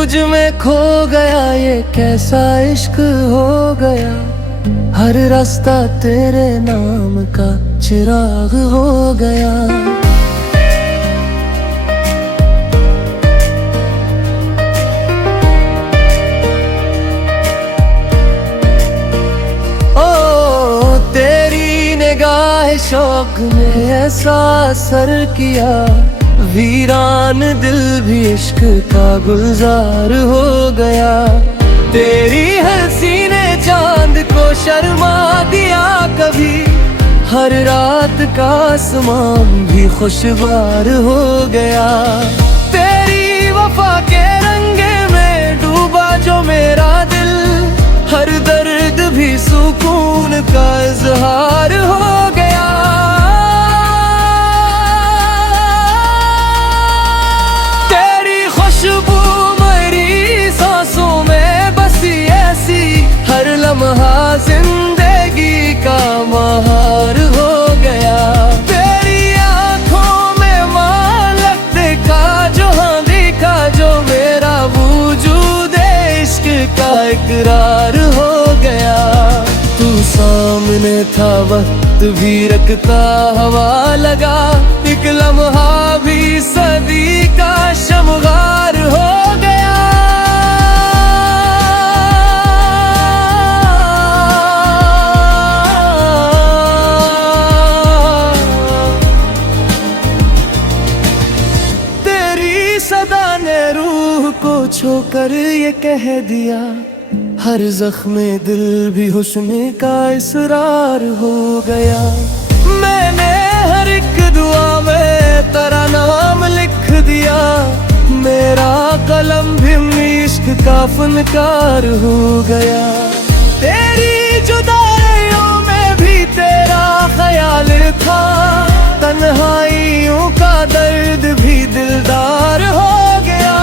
तुझ में खो गया, ये कैसा इश्क हो गया। हर रास्ता तेरे नाम का चिराग हो गया। ओ तेरी निगाह शौक ने ऐसा असर किया, वीरान दिल भी इश्क का गुलजार हो गया। तेरी हंसी ने चांद को शर्मा दिया कभी, हर रात का आसमान भी खुशगवार हो गया। तेरी वफा के रंग में डूबा जो मेरा दिल, हर दर्द भी सुकून का इजहार हो गया। तेरी खुशबू मेरी सांसों में बसी ऐसी, हर लम्हा जिंदगी का बहार हो गया। तेरी आंखों में मालक देखा जो, हाँ देखा जो, मेरा वजूद इश्क का इकरार हो गया। तू सामने था वक्त भी रखता हवा लगा, एक लम्हा भी सदी का शमगार हो गया। तेरी सदा ने रूह को छोकर ये कह दिया, हर जख्मे दिल भी हुस्न का इसरार हो गया। मैंने हर एक दुआ में तेरा नाम लिख दिया, मेरा कलम भी इश्क का फनकार हो गया। तेरी जुदाइयों में भी तेरा ख्याल था, तन्हाइयों का दर्द भी दिलदार हो गया।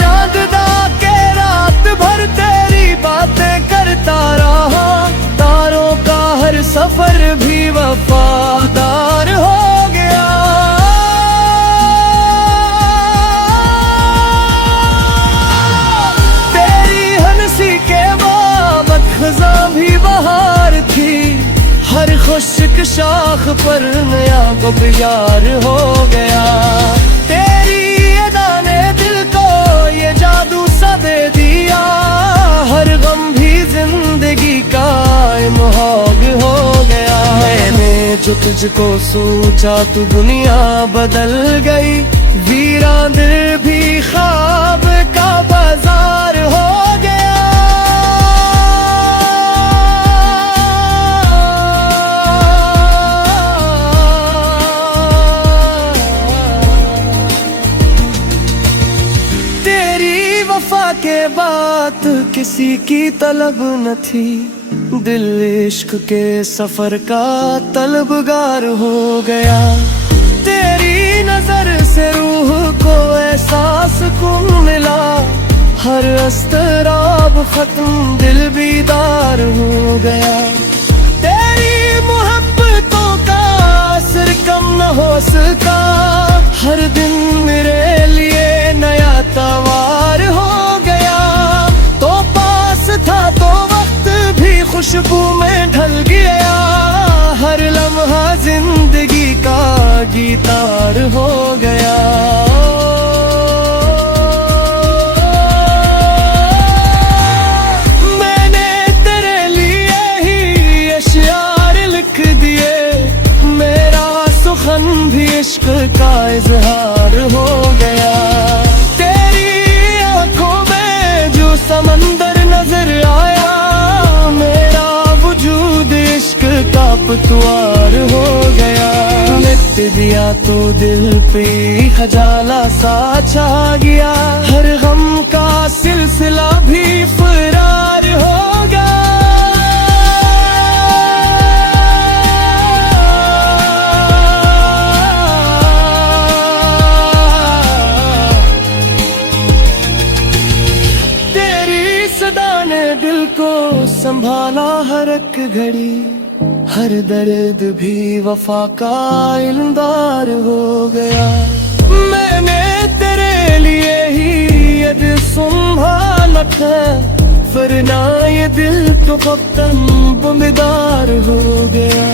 चांद दा के रात भर तेरी बातें करता रहा, तारों का हर सफर भी वफादार हो गया। तेरी हंसी के बाद खज़ां भी बहार थी, हर खुश्क शाख पर नया गुलजार हो गया। तेरी अदा ने दिल को ये जादू सा दे दिया, हर गम भी जिंदगी का इमहाग हो गया। मैंने जो तुझको सोचा तू दुनिया बदल गई, वीरान दिल भी ख्वाब का बाजार हो गया। वफा के बाद किसी की तलब न थी, दिल इश्क के सफर का तलबगार हो गया। तेरी नजर से रूह को एहसास सुकून मिला, हर अस्तराब खत्म दिल बीदार हो गया। तेरी मोहब्बतों का असर कम न हो सका, हर दिन मेरे लिए नया तवार हो गया। तो पास था तो वक्त भी खुशबू में ढल गया, हर लम्हा जिंदगी का गीतार हो गया। मैंने तेरे लिए ही अशआर लिख दिए, मेरा सुखन भी इश्क का इजहार हो गया। समंदर नजर आया, मेरा वजूद इश्क का पतवार हो गया। लिख दिया तो दिल पे खजाला सा छा गया, हर गम का सिलसिला भी फरार हो गया। दिल को संभाला हर एक घड़ी, हर दर्द भी वफा का इल्मदार हो गया। मैंने तेरे लिए ही ये संभालत है, वरना ये दिल तो कब्तन बमदार हो गया।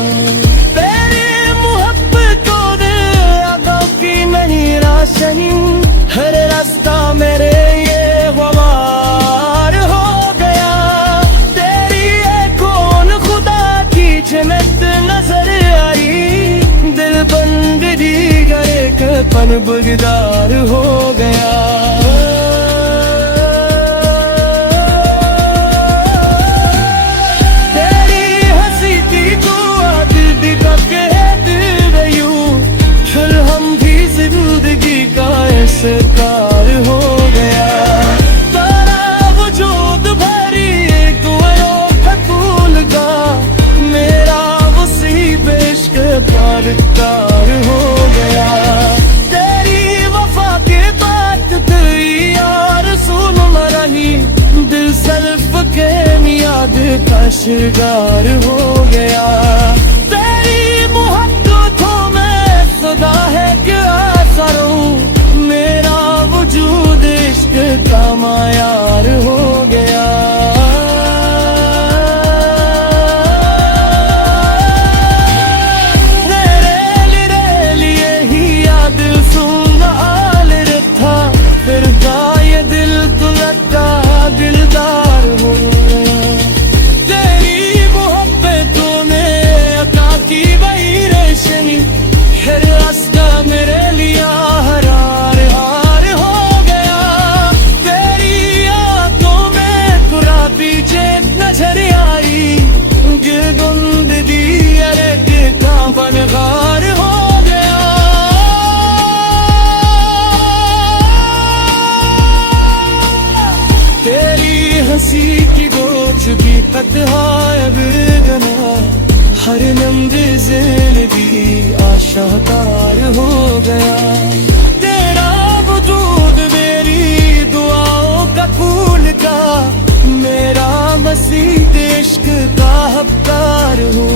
तेरी मोहब्बतों ने अदा की नहीं राशन, हर रास्ता मेरे ये गवार हो गया। तेरी एक कौन खुदा की जन्नत नजर आई, दिल बंद दी गए पन बगदार हो गया। तेरी हंसी की दुआ दिल दिखा के दिल गयू, फिर हम भी जिंदगी का शिकार हो गया। तारा वजूद भरी एक दुआओं का तूल का, मेरा वसीब इश्क पारदार हो गया। तेरी वफा के बात तेरी यार सुन रही, दिल सिर्फ के याद का शिकार हो गया। तेरी मोहब्बतों में सदा है क्या करूं, मेरा वजूद इश्क का मायार हो गया। दिलदार हो गया। तेरी मोहब्बतों में अता की वही रोशनी, हर रास्ता मेरे लिए हरार हार हो गया। तेरी आंखों में गुलाबी जेब नजर आई, गिरगुंद दी अरे का बनगार हो गया। तेरी हंसी की गोच भी कतहाय बेगना, हर नंद जिंदगी आशादार हो गया। तेरा वजूद मेरी दुआओं का फूल का, मेरा मसीह इश्क का हकदार हो